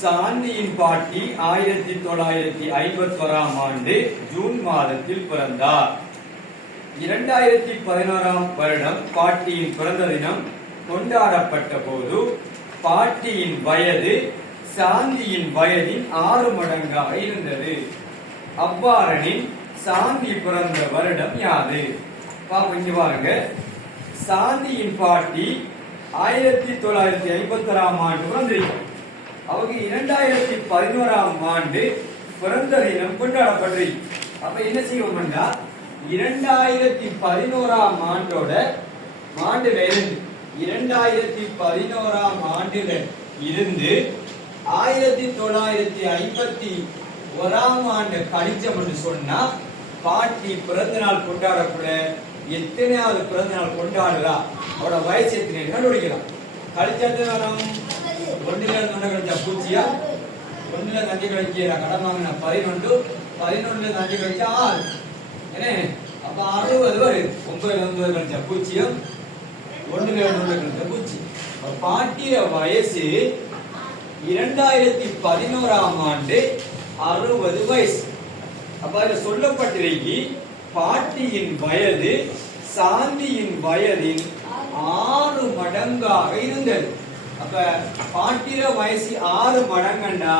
சாந்தியின் பாட்டி 1951ஆம் ஆண்டு ஜூன் மாதத்தில் பிறந்தார். 2011ஆம் வருடம் பாட்டியின் பிறந்த தினம் கொண்டாடப்பட்ட போது பாட்டியின் வயது சாந்தியின் வயதின் 6 மடங்காக இருந்தது. அவ்வாறெனில் சாந்தி பிறந்த வருடம் யாது? பாருங்க, சாந்தியின் பாட்டி 1951ஆம் ஆண்டு பிறந்திருக்கும். அவங்க 2011ஆம் ஆண்டு பிறந்த தினம் கொண்டாடப்பட்டிருக்கு. அப்ப என்ன செய்வோம்னா 2011ஆம் ஆண்டோட ஆண்டுல இருந்து 2011ஆம் ஆண்டுல இருந்து 1951ஆம் ஆண்டு கழிச்சோம்னு சொன்னா பாட்டி பிறந்த நாள் கொண்டாடக்கூட எத்தனையாவது பிறந்த நாள் கொண்டாடுறா அவரோட வயசு எத்தனை கண்டுபிடிக்கலாம். கழிச்சது வேணும். 1ல இருந்து 1 கழிச்சா பூச்சியா, 1ல இருந்து 5 கழிச்சா கடன் வாங்கின 11, 11ல இருந்து 5 கழிச்சா 6. என்ன அப்ப 60 வருது. 9ல இருந்து 9 கழிச்சா பூச்சியும், 1ல இருந்து 1 கழிச்சா பூச்சி. பாட்டிய வயசு 2011ஆம் ஆண்டு 60 வயசு. அப்ப அதுல சொல்லப்பட்டிருக்கு பாட்டியின் வயது சாந்தியின் வயதின் 6 மடங்காக இருந்தது. அப்ப பாட்டிர வயசு 6 மடங்கண்டா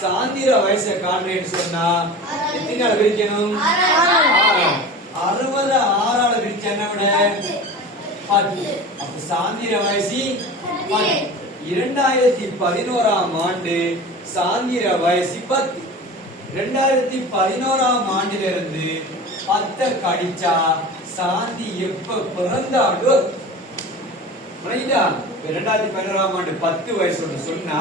சாந்திர வயசை காண்றேன்னு சொன்னா எத்தனை நாள் பிரிக்கணும்? 60 6ஆல பிரிச்சா என்ன விட 10. அப்ப சாந்திர வயசு 10. 2011ஆம் ஆண்டு சாந்திர வயசு 10. 2011ஆம் ஆண்டுல இருந்து 10 கழிச்சா சாந்தி எப்ப பிறந்தாடோ 2011ஆம் ஆண்டு 10 வயசு சொன்னா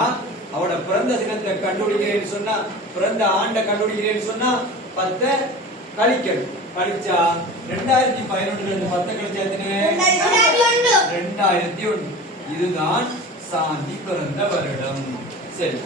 அவட பிறந்த தினத்தை கண்டுபிடிக்கிறேன்னு சொன்னா பிறந்த ஆண்டை கண்டுபிடிக்கிறேன்னு சொன்னா 10 கழிக்கணும். கழிச்சா 2011ல இருந்து 10 கழிச்சா 2001. இதுதான் சாந்தி பிறந்த வருடம். சரி.